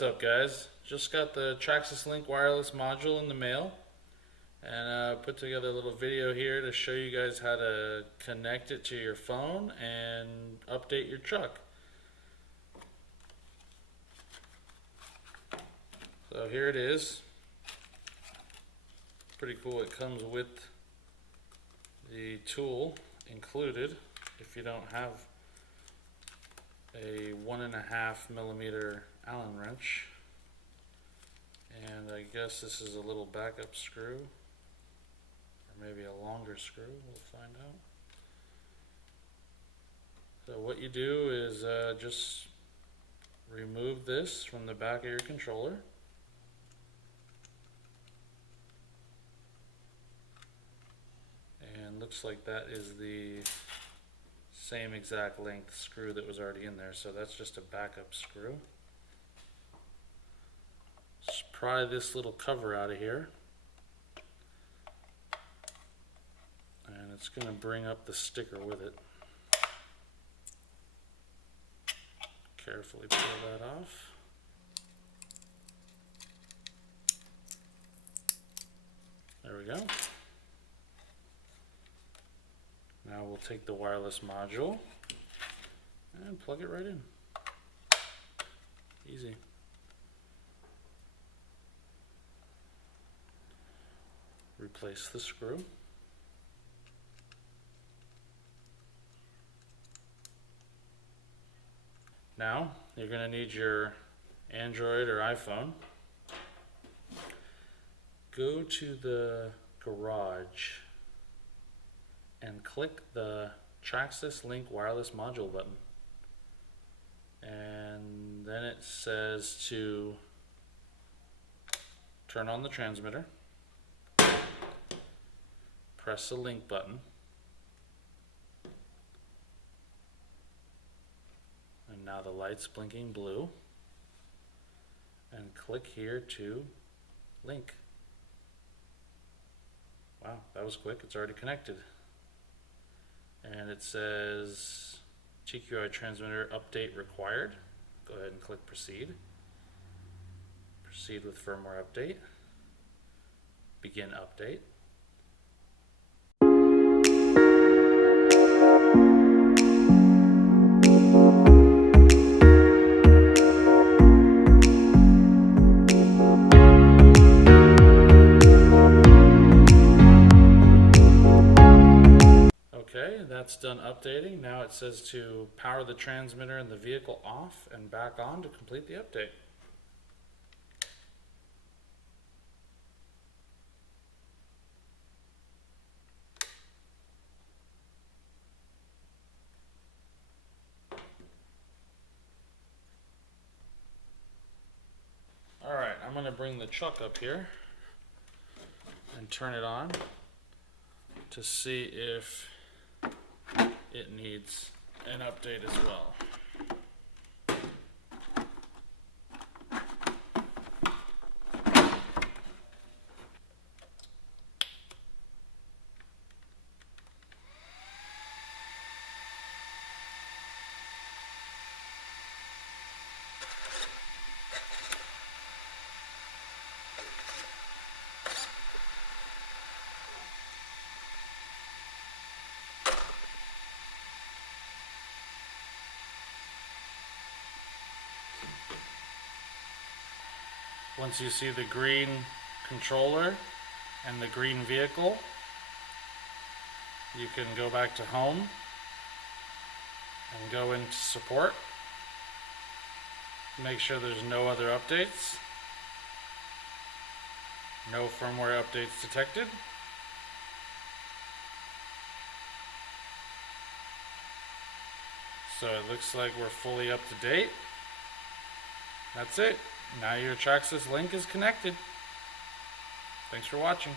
What's up, guys? Just got the Traxxas Link wireless module in the mail, and put together a little video here to show you guys how to connect it to your phone and update your truck. So here it is. Pretty cool. It comes with the tool included if you don't have a 1.5 millimeter Allen wrench, and I guess this is a little backup screw, or maybe a longer screw. We'll find out. So what you do is just remove this from the back of your controller. And looks like that is the same exact length screw that was already in there, so that's just a backup screw. Just pry this little cover out of here, and it's going to bring up the sticker with it. Carefully pull that off. There we go. Now we'll take the wireless module and plug it right in. Easy. Replace the screw. Now you're going to need your Android or iPhone. Go to the garage and click the Traxxas Link wireless module button, and then it says to turn on the transmitter, press the link button, and now the light's blinking blue, and click here to link. Wow, that was quick. It's already connected. And it says TQI transmitter update required. Go ahead and click proceed. Proceed with firmware update. Begin update. Okay, that's done updating. Now it says to power the transmitter and the vehicle off and back on to complete the update. Alright, I'm going to bring the truck up here and turn it on to see if it needs an update as well. Once you see the green controller and the green vehicle, you can go back to home and go into support. Make sure there's no other updates. No firmware updates detected. So it looks like we're fully up to date. That's it. Now your Traxxas Link is connected. Thanks for watching.